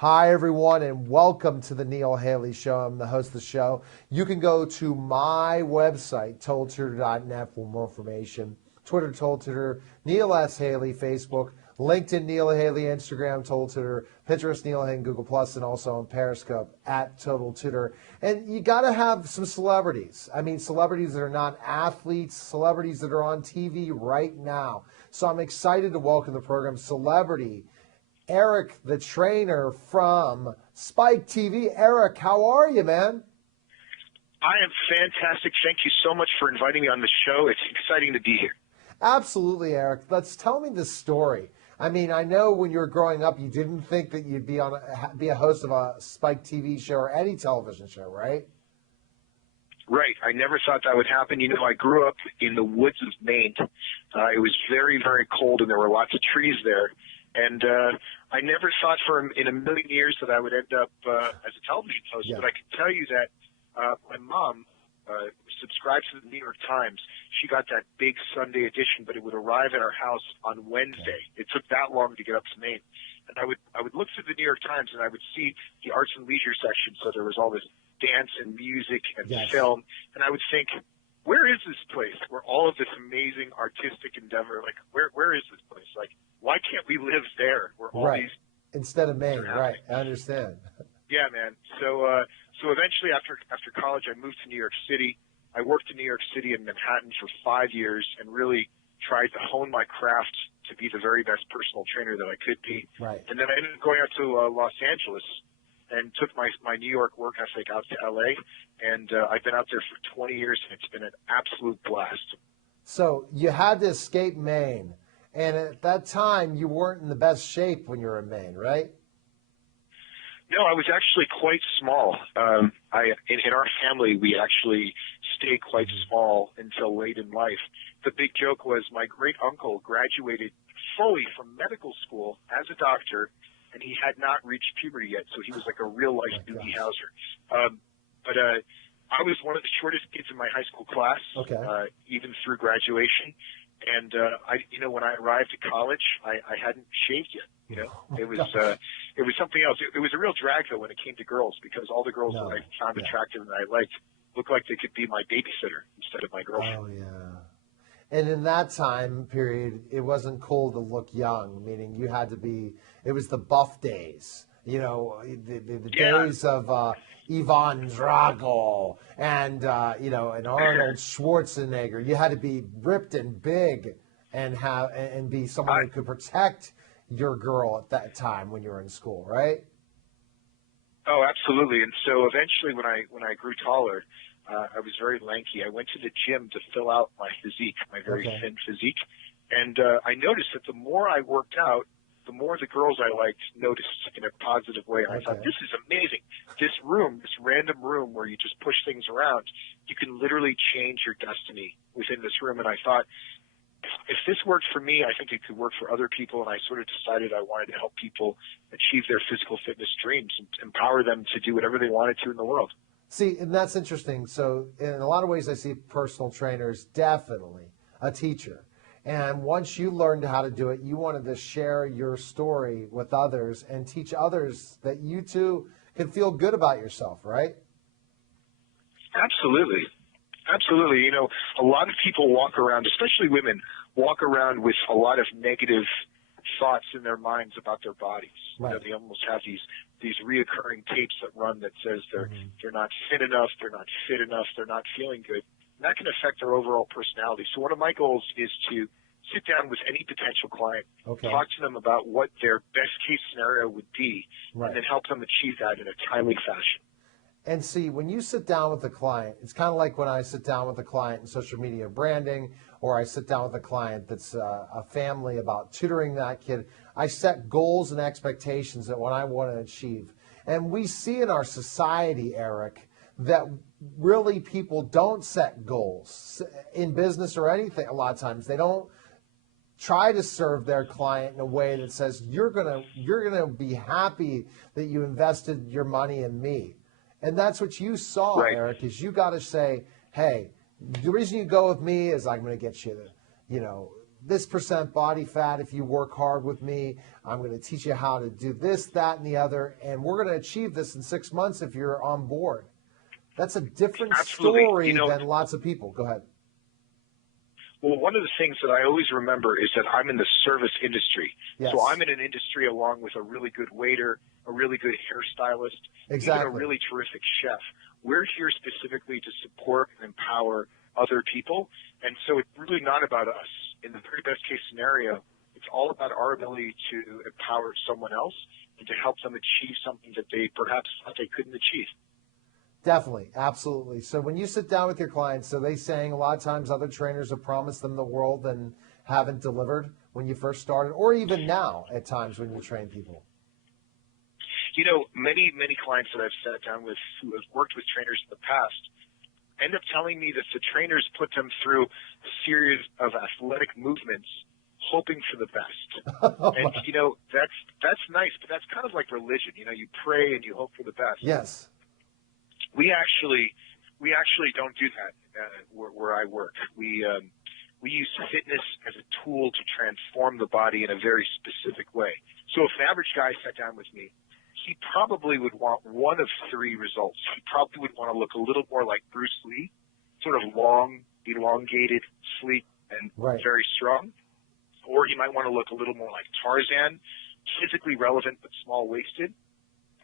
Hi, everyone, and welcome to the Neil Haley Show. I'm the host of the show. You can go to my website, totaltutor.net, for more information. Twitter, Total Tutor, Neil S. Haley, Facebook, LinkedIn, Neil Haley, Instagram, Total Tutor, Pinterest, Neil Haley, Google+, and also on Periscope, @Total Tutor. And you got to have some celebrities. I mean, celebrities that are not athletes, celebrities that are on TV right now. So I'm excited to welcome the program celebrity Eric, the trainer from Spike TV. Eric, how are you, man? I am fantastic. Thank you so much for inviting me on the show. It's exciting to be here. Absolutely, Eric. Let's tell me the story. I mean, I know when you were growing up, you didn't think that you'd be a host of a Spike TV show or any television show, right? Right. I never thought that would happen. You know, I grew up in the woods of Maine. It was very, very cold, and there were lots of trees there. And I never thought in a million years that I would end up as a television host. Yeah. But I can tell you that my mom subscribes to the New York Times. She got that big Sunday edition, but it would arrive at our house on Wednesday. It took that long to get up to Maine. And I would look through the New York Times, and I would see the arts and leisure section. So there was all this dance and music and film. And I would think, where is this place where all of this amazing artistic endeavor, like, where is this place? Like, why can't we live there where all these... Instead of Maine, right. I understand. Yeah, man. So eventually after college, I moved to New York City. I worked in New York City and Manhattan for 5 years and really tried to hone my craft to be the very best personal trainer that I could be. Right. And then I ended up going out to Los Angeles and took my New York work ethic out to L.A. And I've been out there for 20 years, and it's been an absolute blast. So you had to escape Maine. And at that time, you weren't in the best shape when you were in Maine, right? No, I was actually quite small. In our family, we actually stayed quite small until late in life. The big joke was my great uncle graduated fully from medical school as a doctor, and he had not reached puberty yet, so he was like a real life Doogie Howser. But I was one of the shortest kids in my high school class, even through graduation. And when I arrived at college, I hadn't shaved yet. You know, it was something else. It was a real drag though when it came to girls, because all the girls that I found attractive and I liked looked like they could be my babysitter instead of my girlfriend. Oh yeah. And in that time period, it wasn't cool to look young. Meaning you had to be. It was the buff days. You know, the days of Ivan Drago and and Arnold Schwarzenegger. You had to be ripped and big and be someone who could protect your girl at that time when you were in school, right? Oh, absolutely. And so eventually, when I grew taller, I was very lanky. I went to the gym to fill out my physique, my very thin physique, and I noticed that the more I worked out, the more the girls I liked noticed in a positive way. And I thought, this is amazing. This random room where you just push things around, you can literally change your destiny within this room. And I thought, if this worked for me, I think it could work for other people. And I sort of decided I wanted to help people achieve their physical fitness dreams and empower them to do whatever they wanted to in the world. See, and that's interesting. So in a lot of ways, I see personal trainers, definitely a teacher. And once you learned how to do it, you wanted to share your story with others and teach others that you too can feel good about yourself, right? Absolutely. Absolutely. You know, a lot of people walk around, especially women, walk around with a lot of negative thoughts in their minds about their bodies. Right. You know, they almost have these reoccurring tapes that run that says they're not fit enough, they're not fit enough, they're not feeling good. And that can affect their overall personality. So one of my goals is to sit down with any potential client, talk to them about what their best case scenario would be, and then help them achieve that in a timely fashion. And see, when you sit down with a client, it's kind of like when I sit down with a client in social media branding, or I sit down with a client that's a family about tutoring that kid. I set goals and expectations that what I want to achieve. And we see in our society, Eric, that really people don't set goals in business or anything. A lot of times they don't try to serve their client in a way that says you're gonna be happy that you invested your money in me. And that's what you saw, Eric, is you got to say, hey, the reason you go with me is I'm going to get you to, this percent body fat if you work hard with me. I'm going to teach you how to do this, that, and the other. And we're going to achieve this in 6 months if you're on board. That's a different Absolutely. story than lots of people. Go ahead. Well, one of the things that I always remember is that I'm in the service industry. Yes. So I'm in an industry along with a really good waiter, a really good hairstylist, Exactly. even a really terrific chef. We're here specifically to support and empower other people. And so it's really not about us. In the very best case scenario, it's all about our ability to empower someone else and to help them achieve something that they perhaps thought they couldn't achieve. Definitely, absolutely. So when you sit down with your clients, so they saying a lot of times other trainers have promised them the world and haven't delivered when you first started, or even now at times when you train people? You know, many clients that I've sat down with who have worked with trainers in the past end up telling me that the trainers put them through a series of athletic movements hoping for the best. And, you know, that's nice, but that's kind of like religion. You know, you pray and you hope for the best. Yes. We actually don't do that where I work. We use fitness as a tool to transform the body in a very specific way. So if an average guy sat down with me, he probably would want one of three results. He probably would want to look a little more like Bruce Lee, sort of long, elongated, sleek, and very strong. Or he might want to look a little more like Tarzan, physically relevant but small-waisted.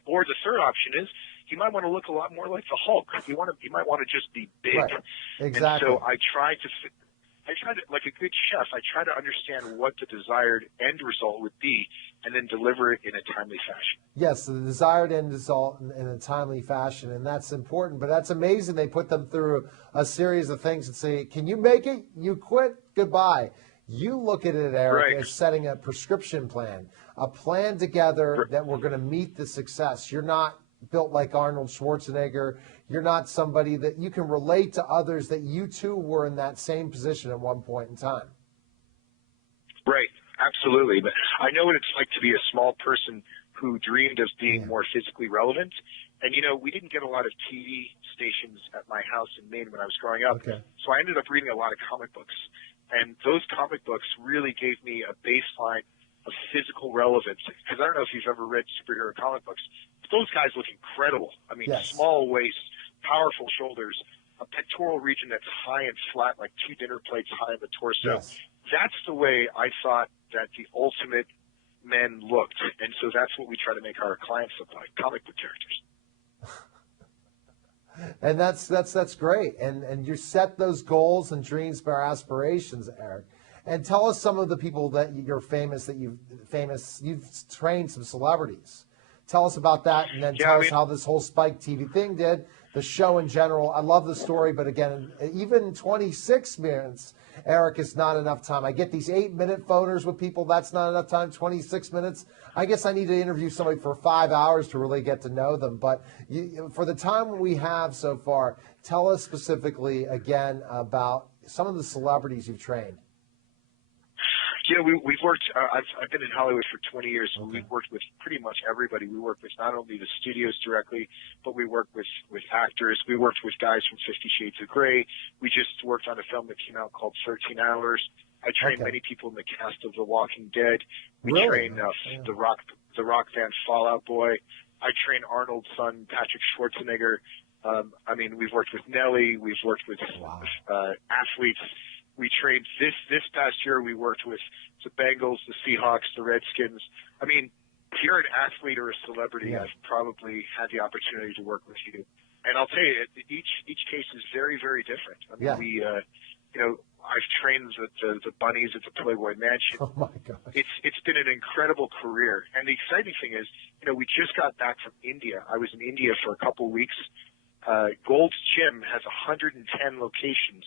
Or the third option is he might want to look a lot more like the Hulk. He might want to just be big. Right. Exactly. And so I try to, like a good chef, I try to understand what the desired end result would be and then deliver it in a timely fashion. Yes, the desired end result in a timely fashion, and that's important. But that's amazing. They put them through a series of things and say, can you make it? You quit? Goodbye. You look at it, Eric, as setting a prescription plan, a plan together that we're going to meet the success. You're not built like Arnold Schwarzenegger. You're not somebody that you can relate to others that you too were in that same position at one point in time. Right, absolutely. But I know what it's like to be a small person who dreamed of being more physically relevant. And, you know, we didn't get a lot of TV stations at my house in Maine when I was growing up. Okay. So I ended up reading a lot of comic books. And those comic books really gave me a baseline of physical relevance. Because I don't know if you've ever read superhero comic books. But those guys look incredible. I mean, small waist, powerful shoulders, a pectoral region that's high and flat, like 2 dinner plates high in the torso. Yes. That's the way I thought that the ultimate men looked. And so that's what we try to make our clients look like, comic book characters. And that's great. And you set those goals and dreams by aspirations, Eric. And tell us some of the people that you're famous, you've trained some celebrities. Tell us about that, and then tell us how this whole Spike TV thing did, the show in general. I love the story, but again, even 26 minutes, Eric, is not enough time. I get these 8-minute phoners with people. That's not enough time. 26 minutes. I guess I need to interview somebody for 5 hours to really get to know them. But for the time we have so far, tell us specifically again about some of the celebrities you've trained. You know, we've worked, I've been in Hollywood for 20 years, so we've worked with pretty much everybody. We work with not only the studios directly, but we work with actors. We worked with guys from 50 Shades of Grey. We just worked on a film that came out called 13 Hours. I trained many people in the cast of The Walking Dead. We trained the rock band Fall Out Boy. I trained Arnold's son, Patrick Schwarzenegger. I mean, we've worked with Nelly. We've worked with athletes. We trained this past year. We worked with the Bengals, the Seahawks, the Redskins. I mean, if you're an athlete or a celebrity, I've probably had the opportunity to work with you. And I'll tell you, each case is very, very different. I mean, we, you know, I've trained the bunnies at the Playboy Mansion. Oh my gosh! It's been an incredible career. And the exciting thing is, you know, we just got back from India. I was in India for a couple weeks. Gold's Gym has 110 locations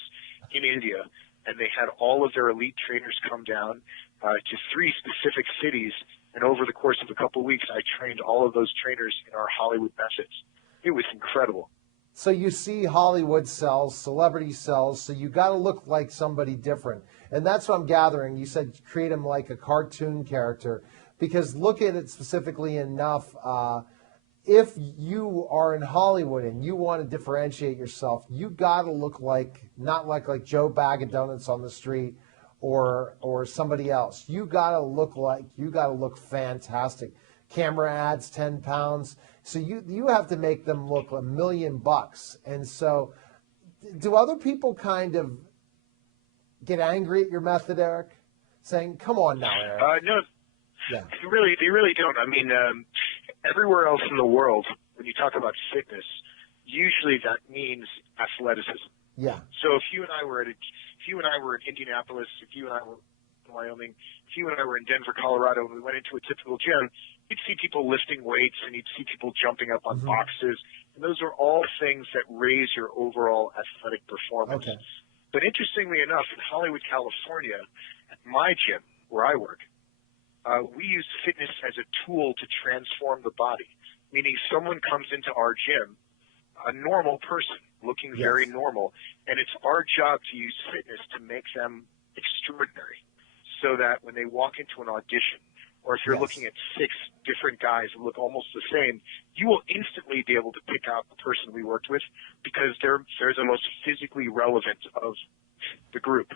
in India. And they had all of their elite trainers come down to 3 specific cities. And over the course of a couple of weeks, I trained all of those trainers in our Hollywood methods. It was incredible. So you see Hollywood sells, celebrity sells, so you got to look like somebody different. And that's what I'm gathering. You said create them like a cartoon character. Because look at it specifically enough. If you are in Hollywood and you want to differentiate yourself, you got to look like, not like Joe Bag of Donuts on the street or somebody else. You got to look fantastic. Camera adds 10 pounds. So you have to make them look $1 million. And so do other people kind of get angry at your method, Eric? Saying, come on now, Eric. No, yeah. they really don't. I mean, everywhere else in the world, when you talk about fitness, usually that means athleticism. Yeah. So if you and I were in Indianapolis, if you and I were in Wyoming, if you and I were in Denver, Colorado, and we went into a typical gym, you'd see people lifting weights and you'd see people jumping up on boxes. And those are all things that raise your overall athletic performance. Okay. But interestingly enough, in Hollywood, California, at my gym where I work, we use fitness as a tool to transform the body, meaning someone comes into our gym, a normal person, looking very normal, and it's our job to use fitness to make them extraordinary so that when they walk into an audition, or if you're looking at 6 different guys who look almost the same, you will instantly be able to pick out the person we worked with because they're the most physically relevant of the group.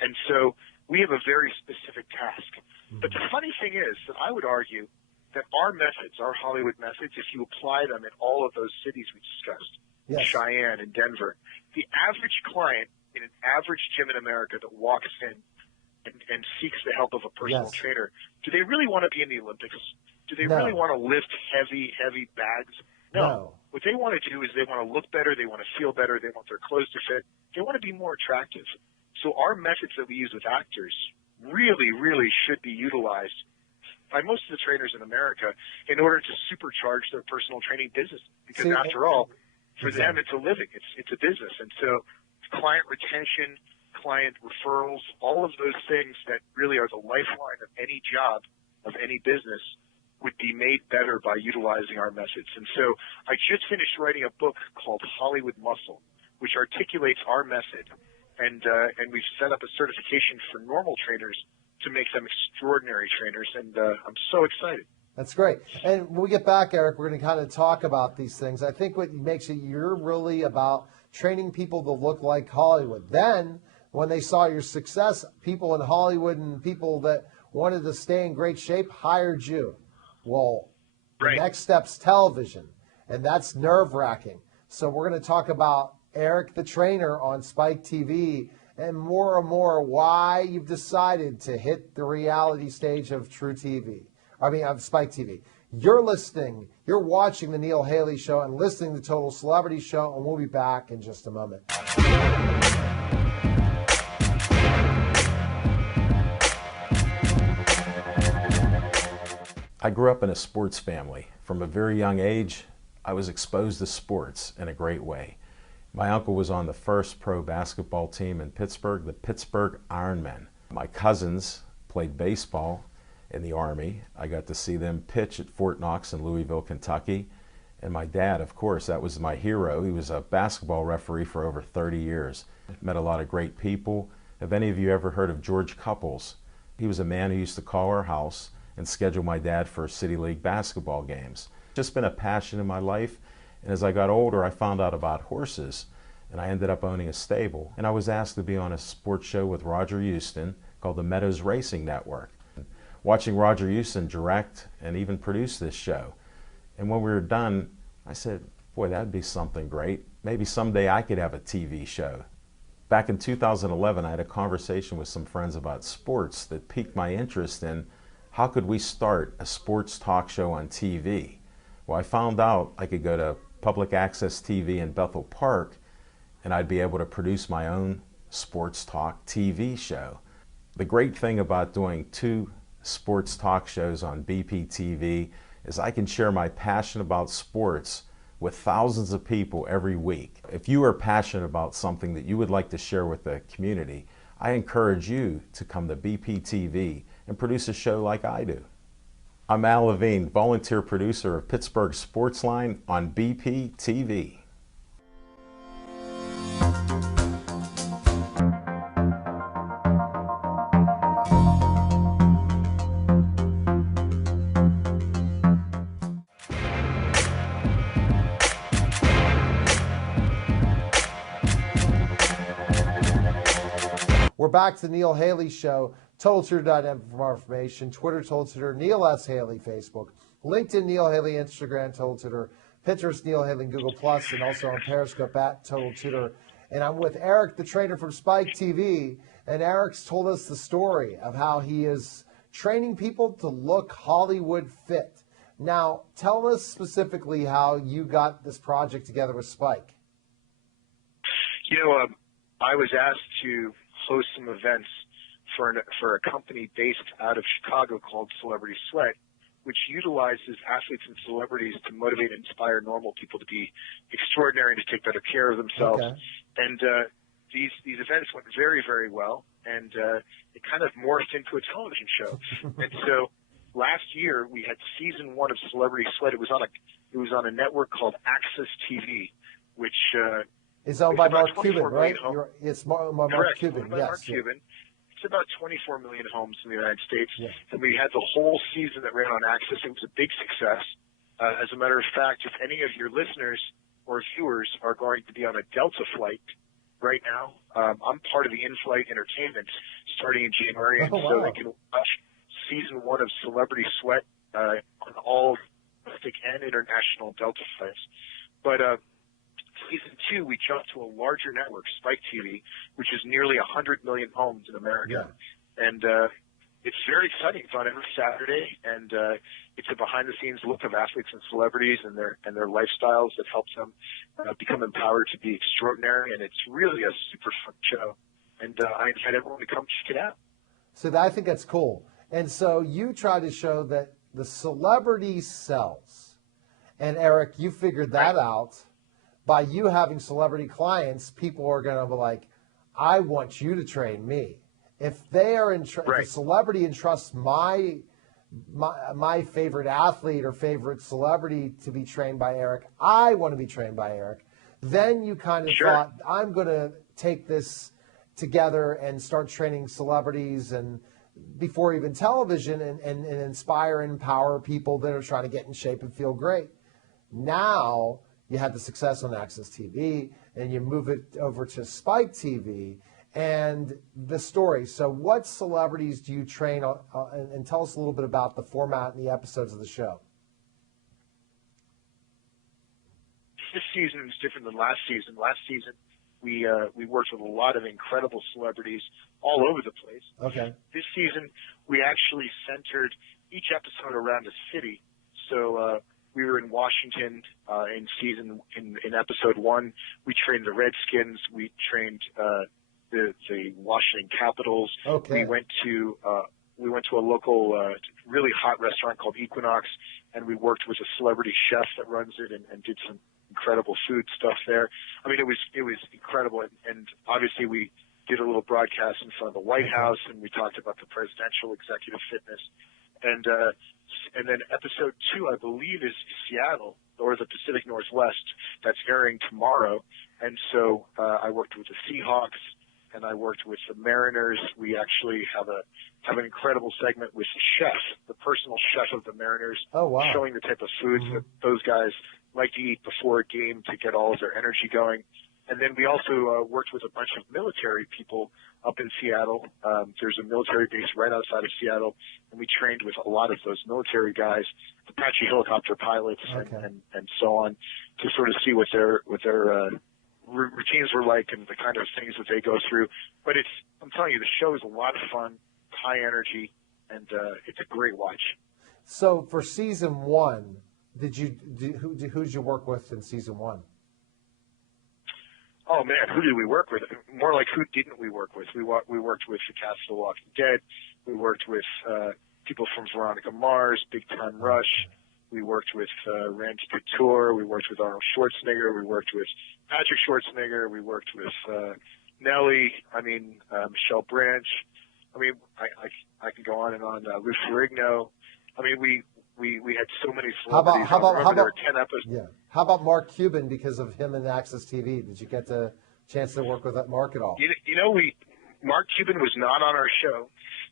And so we have a very specific task. But the funny thing is that I would argue that our methods, our Hollywood methods, if you apply them in all of those cities we discussed, Cheyenne and Denver, the average client in an average gym in America that walks in and seeks the help of a personal trainer, do they really want to be in the Olympics? Do they really want to lift heavy bags? No. What they want to do is they want to look better, they want to feel better, they want their clothes to fit, they want to be more attractive. So our methods that we use with actors really should be utilized by most of the trainers in America in order to supercharge their personal training business. Because after all, for them, it's a living. It's a business. And so client retention, client referrals, all of those things that really are the lifeline of any job, of any business, would be made better by utilizing our methods. And so I just finished writing a book called Hollywood Muscle, which articulates our method. And we've set up a certification for normal trainers to make them extraordinary trainers. And I'm so excited. That's great. And when we get back, Eric, we're going to kind of talk about these things. I think what makes it, you're really about training people to look like Hollywood. Then, when they saw your success, people in Hollywood and people that wanted to stay in great shape hired you. Well, the next step's television, and that's nerve-wracking. So we're going to talk about Eric the Trainer on Spike TV and more why you've decided to hit the reality stage of of Spike TV. You're watching The Neil Haley Show and listening to Total Celebrity Show, and we'll be back in just a moment. I grew up in a sports family. From a very young age, I was exposed to sports in a great way. My uncle was on the first pro basketball team in Pittsburgh, the Pittsburgh Ironmen. My cousins played baseball in the Army. I got to see them pitch at Fort Knox in Louisville, Kentucky. And my dad, of course, that was my hero. He was a basketball referee for over 30 years. Met a lot of great people. Have any of you ever heard of George Couples? He was a man who used to call our house and schedule my dad for City League basketball games. Just been a passion in my life. And as I got older, I found out about horses, and I ended up owning a stable. And I was asked to be on a sports show with Roger Houston called the Meadows Racing Network. Watching Roger Houston direct and even produce this show. And when we were done, I said, boy, that'd be something great. Maybe someday I could have a TV show. Back in 2011, I had a conversation with some friends about sports that piqued my interest in how could we start a sports talk show on TV. Well, I found out I could go to public access TV in Bethel Park and I'd be able to produce my own sports talk TV show. The great thing about doing 2 sports talk shows on BPTV is I can share my passion about sports with thousands of people every week. If you are passionate about something that you would like to share with the community, I encourage you to come to BPTV and produce a show like I do. I'm Al Levine, volunteer producer of Pittsburgh Sportsline on BPTV. We're back to the Neil Haley Show. TotalTutor.net for more information. Twitter, Total Tutor. Neil S. Haley, Facebook. LinkedIn, Neil Haley, Instagram, Total Tutor. Pinterest, Neil Haley, and Google+, and also on Periscope at Total Tutor. And I'm with Eric, the trainer from Spike TV. And Eric's told us the story of how he is training people to look Hollywood fit. Now, tell us specifically how you got this project together with Spike. I was asked to host some events for a company based out of Chicago called Celebrity Sweat, which utilizes athletes and celebrities to motivate and inspire normal people to be extraordinary and to take better care of themselves. Okay. And these events went very, very well, and it kind of morphed into a television show. And so last year we had season 1 of Celebrity Sweat. It was on a network called Access TV, which it's owned by Mark 24 Cuban, right? million It's by Mark Correct. Cuban, Owned by yes. Mark Cuban. It's about 24 million homes in the United States. Yeah. And we had the whole season that ran on Access. It was a big success. As a matter of fact, if any of your listeners or viewers are going to be on a Delta flight right now, I'm part of the in-flight entertainment starting in January, and so they can watch season 1 of Celebrity Sweat on all domestic and international Delta flights. But season 2, we jumped to a larger network, Spike TV, which is nearly 100 million homes in America. Yeah. And it's very exciting. It's on every Saturday, and it's a behind-the-scenes look of athletes and celebrities and their lifestyles that helps them become empowered to be extraordinary. And it's really a super fun show. And I invite everyone to come check it out. So I think that's cool. And so you try to show that the celebrity sells. And Eric, you figured that out. By you having celebrity clients, people are going to be like, I want you to train me. If they are if a celebrity entrusts my favorite athlete or favorite celebrity to be trained by Eric, I want to be trained by Eric. Then you kind of thought, I'm going to take this together and start training celebrities and before even television and inspire and empower people that are trying to get in shape and feel great. Now you had the success on Access TV, and you move it over to Spike TV, and the story. So what celebrities do you train on, and tell us a little bit about the format and the episodes of the show. This season is different than last season. Last season, we worked with a lot of incredible celebrities all over the place. Okay. This season, we actually centered each episode around a city. So we were in Washington in episode 1. We trained the Redskins. We trained the Washington Capitals. Okay. We went to a local really hot restaurant called Equinox, and we worked with a celebrity chef that runs it and did some incredible food stuff there. I mean, it was incredible, and obviously we did a little broadcast in front of the White House, and we talked about the presidential executive fitness. And then episode 2, I believe, is Seattle or the Pacific Northwest. That's airing tomorrow. And so I worked with the Seahawks, and I worked with the Mariners. We actually have an incredible segment with the chef, the personal chef of the Mariners, showing the type of foods that those guys like to eat before a game to get all of their energy going. And then we also worked with a bunch of military people up in Seattle. There's a military base right outside of Seattle, and we trained with a lot of those military guys, Apache helicopter pilots, and so on, to sort of see what their routines were like and the kind of things that they go through. But I'm telling you, the show is a lot of fun, high energy, and it's a great watch. So for season 1, who did you work with in season 1? Oh man, who did we work with? More like who didn't we work with? We worked with the cast of The Walking Dead. We worked with people from Veronica Mars, Big Time Rush. We worked with Randy Couture. We worked with Arnold Schwarzenegger. We worked with Patrick Schwarzenegger. We worked with Nelly. I mean, Michelle Branch. I mean, I can go on and on. Lou Ferrigno. I mean, we had so many celebrities. How about there were 10 episodes. Yeah. How about Mark Cuban because of him and Access TV? Did you get the chance to work with that Mark at all? Mark Cuban was not on our show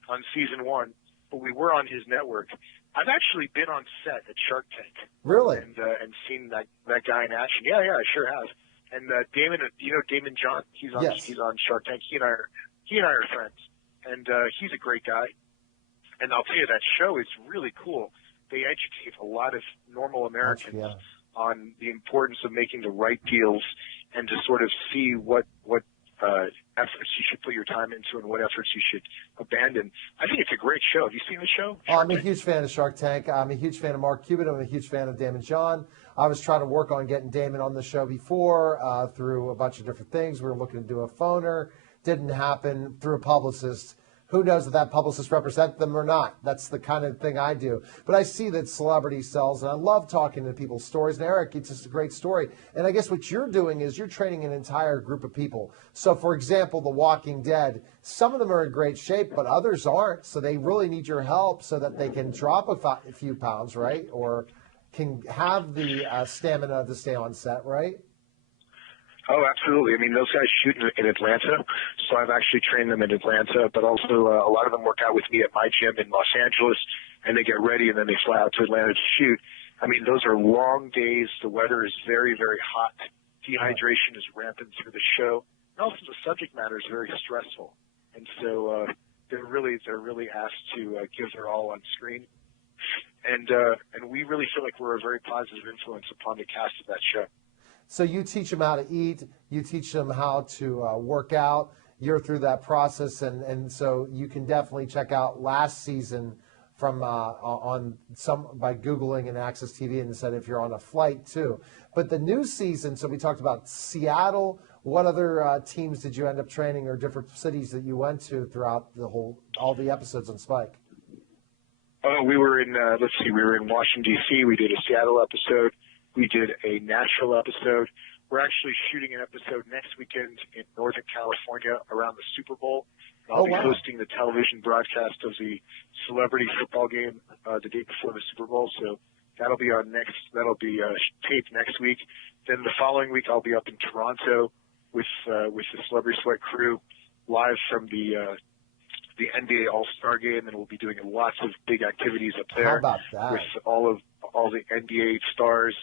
on season 1, but we were on his network. I've actually been on set at Shark Tank. Really? And seen that guy in action. Yeah, I sure have. And Damon John, he's on Shark Tank. He he and I are friends, and he's a great guy. And I'll tell you, that show is really cool. They educate a lot of normal Americans on the importance of making the right deals and to sort of see what efforts you should put your time into and what efforts you should abandon. I think it's a great show. Have you seen the show? I'm a huge fan of Shark Tank. I'm a huge fan of Mark Cuban. I'm a huge fan of Damon John. I was trying to work on getting Damon on the show before through a bunch of different things. We were looking to do a phoner. Didn't happen through a publicist. Who knows if that publicist represents them or not? That's the kind of thing I do. But I see that celebrity sells, and I love talking to people's stories. And Eric, it's just a great story. And I guess what you're doing is you're training an entire group of people. So, for example, The Walking Dead, some of them are in great shape, but others aren't. So they really need your help so that they can drop a few pounds, right? Or can have the stamina to stay on set, right? Oh, absolutely. I mean, those guys shoot in Atlanta, so I've actually trained them in Atlanta, but also a lot of them work out with me at my gym in Los Angeles, and they get ready, and then they fly out to Atlanta to shoot. I mean, those are long days. The weather is very, very hot. Dehydration is rampant through the show. And also the subject matter is very stressful. And so they're really asked to give their all on screen. And we really feel like we're a very positive influence upon the cast of that show. So you teach them how to eat, you teach them how to work out, you're through that process, and so you can definitely check out last season from by Googling and Access TV, and said if you're on a flight too. But the new season, so we talked about Seattle. What other teams did you end up training, or different cities that you went to throughout all the episodes on Spike? Oh, we were in we were in Washington D.C. We did a Seattle episode. We did a Nashville episode. We're actually shooting an episode next weekend in Northern California around the Super Bowl. I'll be hosting the television broadcast of the celebrity football game the day before the Super Bowl. So that'll be taped next week. Then the following week, I'll be up in Toronto with the Celebrity Sweat crew live from the NBA All-Star game, and we'll be doing lots of big activities up there. How about that? With all the NBA stars.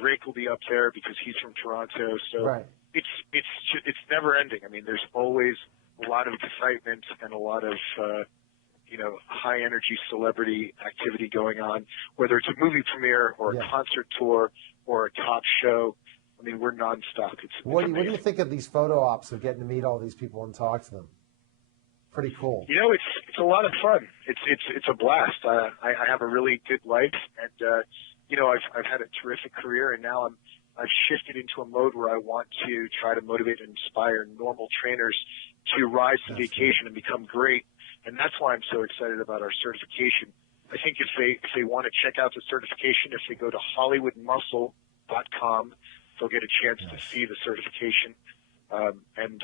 Drake will be up there because he's from Toronto. So it's never ending. I mean, there's always a lot of excitement and a lot of high energy celebrity activity going on, whether it's a movie premiere or a concert tour or a top show. I mean, we're nonstop. What do you think of these photo ops of getting to meet all these people and talk to them? Pretty cool. You know, it's a lot of fun. It's a blast. I have a really good life, and I've had a terrific career, and now I've shifted into a mode where I want to try to motivate and inspire normal trainers to rise to the occasion and become great. And that's why I'm so excited about our certification. I think if they want to check out the certification, if they go to HollywoodMuscle.com, they'll get a chance to see the certification. And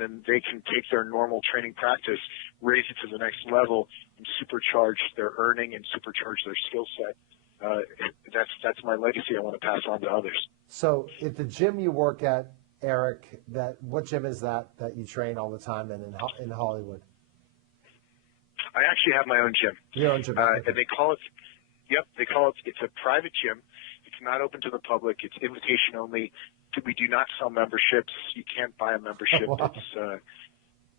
then they can take their normal training practice, raise it to the next level, and supercharge their earning and supercharge their skill set. That's my legacy I want to pass on to others. So at the gym you work at, Eric, what gym is that you train all the time in Hollywood? I actually have my own gym. Your own gym. And they call it, it's a private gym. It's not open to the public. It's invitation only. We do not sell memberships. You can't buy a membership. Wow.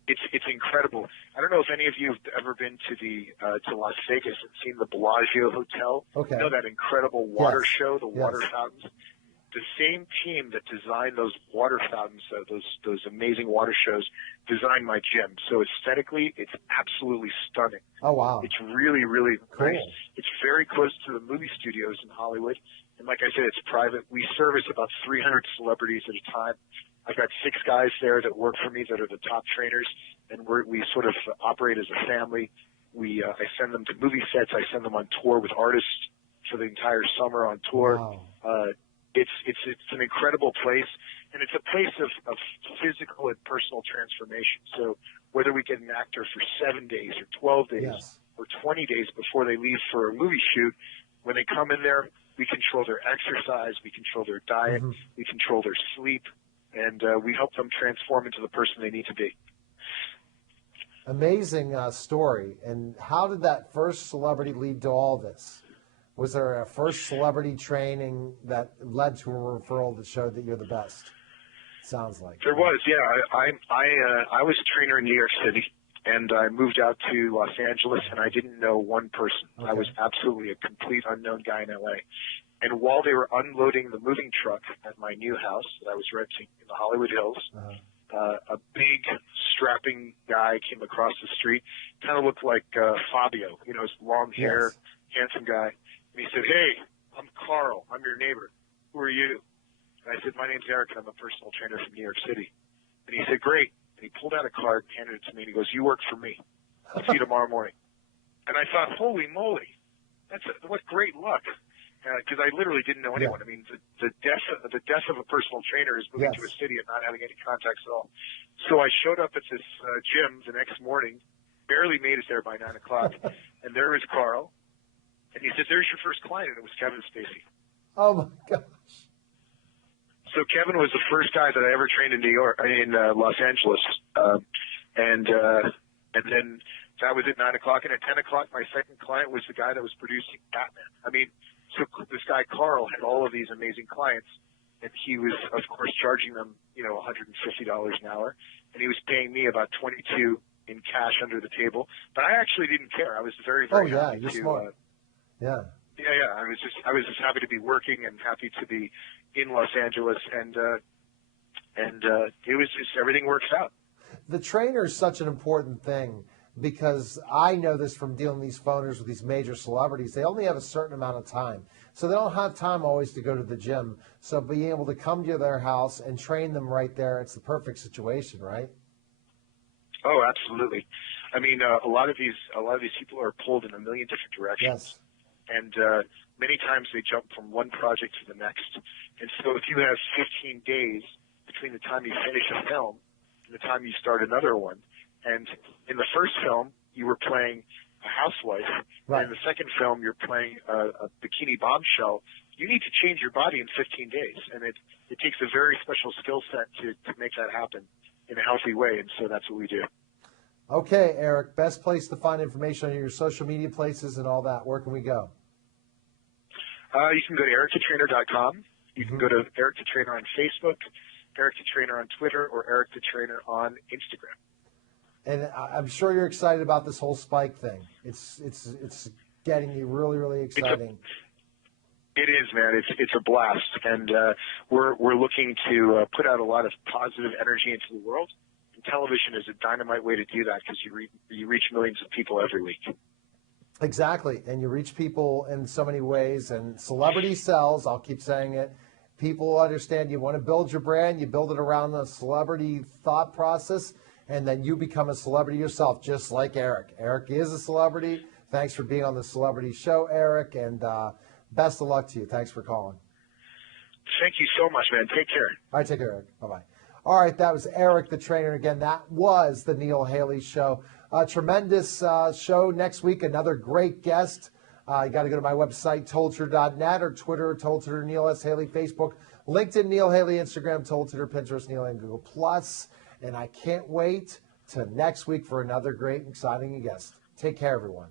It's incredible. I don't know if any of you have ever been to Las Vegas and seen the Bellagio Hotel. Okay. You know that incredible water show, the water fountains? The same team that designed those water fountains, those amazing water shows, designed my gym. So aesthetically, it's absolutely stunning. Oh, wow. It's really, really cool. Nice. It's very close to the movie studios in Hollywood. And like I said, it's private. We service about 300 celebrities at a time. I've got 6 guys there that work for me that are the top trainers, and we sort of operate as a family. I send them to movie sets. I send them on tour with artists for the entire summer on tour. Wow. It's an incredible place, and it's a place of physical and personal transformation. So whether we get an actor for 7 days or 12 days or 20 days before they leave for a movie shoot, when they come in there, we control their exercise, we control their diet, we control their sleep, and we help them transform into the person they need to be. Amazing story. And how did that first celebrity lead to all this? Was there a first celebrity training that led to a referral that showed that you're the best? Sounds like. There was, yeah. I was a trainer in New York City, and I moved out to Los Angeles, and I didn't know one person. Okay. I was absolutely a complete unknown guy in LA. And while they were unloading the moving truck at my new house that I was renting in the Hollywood Hills, a big, strapping guy came across the street. Kind of looked like Fabio, you know, his long hair, handsome guy. And he said, "Hey, I'm Carl. I'm your neighbor. Who are you?" And I said, "My name's Eric, and I'm a personal trainer from New York City." And he said, "Great." And he pulled out a card and handed it to me, and he goes, "You work for me. I'll see you tomorrow morning." And I thought, holy moly, what great luck. Because I literally didn't know anyone. I mean, the death of a personal trainer is moving to a city and not having any contacts at all. So I showed up at this gym the next morning, barely made it there by 9 o'clock, and there was Carl. And he said, "There's your first client," and it was Kevin Spacey. Oh, my gosh. So Kevin was the first guy that I ever trained in Los Angeles. And then that was at 9 o'clock. And at 10 o'clock, my second client was the guy that was producing Batman. I mean, so this guy, Carl, had all of these amazing clients, and he was, of course, charging them, you know, $150 an hour. And he was paying me about $22 in cash under the table. But I actually didn't care. I was very, very happy you're to, smart. Yeah. I was just happy to be working and happy to be in Los Angeles, and it was just, everything works out. The trainer is such an important thing, because I know this from dealing with these phoners with these major celebrities. They only have a certain amount of time. So they don't have time always to go to the gym. So being able to come to their house and train them right there, it's the perfect situation, right? Oh, absolutely. I mean, a lot of these people are pulled in a million different directions. Yes. And many times they jump from one project to the next. And so if you have 15 days between the time you finish a film and the time you start another one, and in the first film you were playing a housewife, and in the second film you're playing a bikini bombshell, you need to change your body in 15 days. And it takes a very special skill set to make that happen in a healthy way, and so that's what we do. Okay, Eric, best place to find information on your social media places and all that. Where can we go? You can go to ericthetrainer.com. You can go to Eric the Trainer on Facebook, Eric the Trainer on Twitter, or Eric the Trainer on Instagram. And I'm sure you're excited about this whole Spike thing. It's getting you really, really exciting. It is, man. It's a blast, and we're looking to put out a lot of positive energy into the world. And television is a dynamite way to do that, because you reach millions of people every week. Exactly, and you reach people in so many ways. And celebrity sells. I'll keep saying it. People understand you want to build your brand. You build it around the celebrity thought process, and then you become a celebrity yourself, just like Eric. Eric is a celebrity. Thanks for being on the Celebrity Show, Eric, and best of luck to you. Thanks for calling. Thank you so much, man. Take care. All right, take care, Eric. Bye-bye. All right, that was Eric the Trainer. Again, that was the Neil Haley Show. A tremendous show next week. Another great guest. You got to go to my website, toldtutor.net, or Twitter, Told Tutor, Neil S. Haley, Facebook, LinkedIn, Neil Haley, Instagram, Told Tutor, Pinterest, Neil, and Google+. And I can't wait till next week for another great and exciting guest. Take care, everyone.